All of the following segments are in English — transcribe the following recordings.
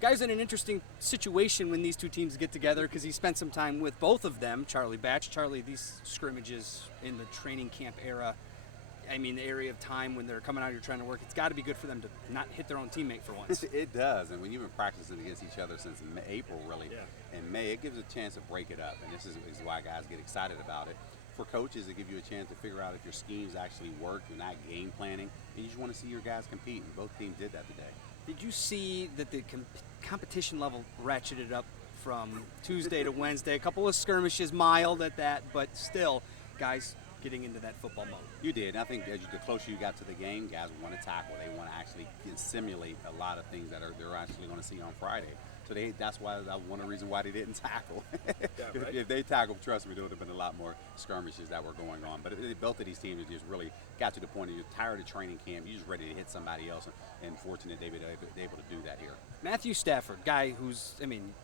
Guy's in an interesting situation when these two teams get together because he spent some time with both of them, Charlie Batch. Charlie, these scrimmages in the training camp era, I mean, the area of time when they're coming out here trying to work, it's got to be good for them to not hit their own teammate for once. It does, and when you've been practicing against each other since April, really, in May, it gives a chance to break it up, and this is why guys get excited about it. For coaches, it gives you a chance to figure out if your schemes actually work, you're not game planning, and you just want to see your guys compete, and both teams did that today. Did you see that the competition level ratcheted up from Tuesday to Wednesday? A couple of skirmishes, mild at that, but still, guys getting into that football mode. You did. I think the closer you got to the game, guys want to tackle. They want to actually simulate a lot of things that they're actually going to see on Friday. So that's why one of the reasons why they didn't tackle. Yeah, right. If they tackled, trust me, there would have been a lot more skirmishes that were going on. But both of these teams just really got to the point that you're tired of training camp. You're just ready to hit somebody else, and fortunate they were able to do that here. Matthew Stafford, guy who's, I mean,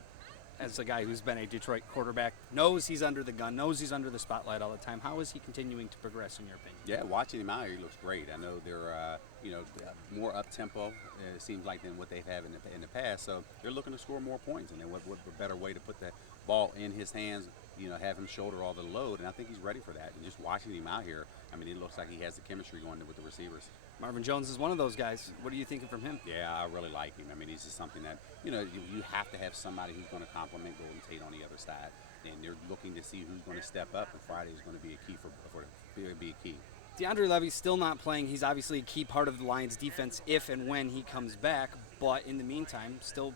as a guy who's been a Detroit quarterback, knows he's under the gun, knows he's under the spotlight all the time. How is he continuing to progress, in your opinion? Yeah, watching him out here, he looks great. I know they're, more up-tempo, it seems like, than what they've had in the past. So they're looking to score more points, and then what better way to put that ball in his hands, have him shoulder all the load, and I think he's ready for that. And just watching him out here, I mean, it looks like he has the chemistry going with the receivers. Marvin Jones is one of those guys. What are you thinking from him? Yeah, I really like him. I mean, he's just something that, you have to have somebody who's going to complement Golden Tate on the other side. And they're looking to see who's going to step up, and Friday is going to be a key be a key. DeAndre Levy's still not playing. He's obviously a key part of the Lions' defense if and when he comes back. But in the meantime, still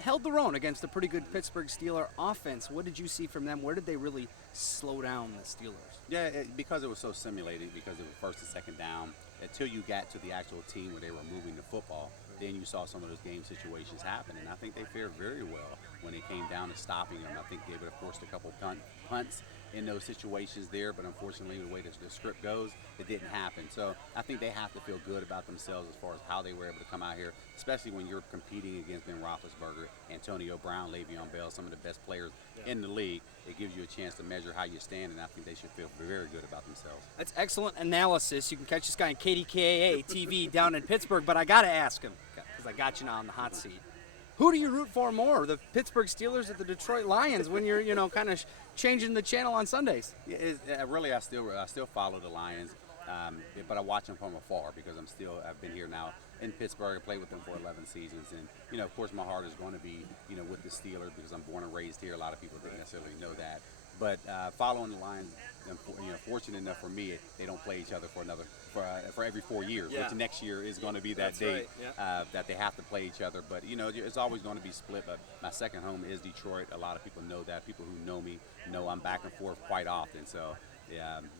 held their own against a pretty good Pittsburgh Steelers offense. What did you see from them? Where did they really slow down the Steelers? Yeah, because it was so simulated, because it was first and second down, until you got to the actual team where they were moving the football, then you saw some of those game situations happen. And I think they fared very well when it came down to stopping them. I think they would have forced a couple punts in those situations there, but unfortunately, the way the script goes, it didn't happen. So I think they have to feel good about themselves as far as how they were able to come out here, especially when you're competing against Ben Roethlisberger, Antonio Brown, Le'Veon Bell, some of the best players in the league. It gives you a chance to measure how you stand, and I think they should feel very good about themselves. That's excellent analysis. You can catch this guy on KDKA-TV down in Pittsburgh, but I got to ask him, because I got you now on the hot seat. Who do you root for more, the Pittsburgh Steelers or the Detroit Lions, when you're, kind of changing the channel on Sundays? Yeah, really, I still follow the Lions, but I watch them from afar because I've been here now in Pittsburgh. I played with them for 11 seasons, and of course, my heart is going to be, with the Steelers because I'm born and raised here. A lot of people didn't necessarily know that, but following the Lions, fortunate enough for me, they don't play each other for every 4 years, which next year is going to be that date that they have to play each other. But it's always going to be split. But my second home is Detroit. A lot of people know that. People who know me know I'm back and forth quite often. So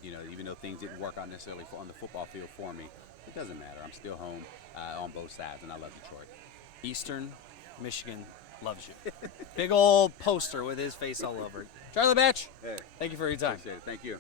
even though things didn't work out necessarily on the football field for me, it doesn't matter. I'm still home on both sides, and I love Detroit. Eastern Michigan loves you. Big old poster with his face all over it. Charlie Batch, hey, thank you for your time. Appreciate it. Thank you.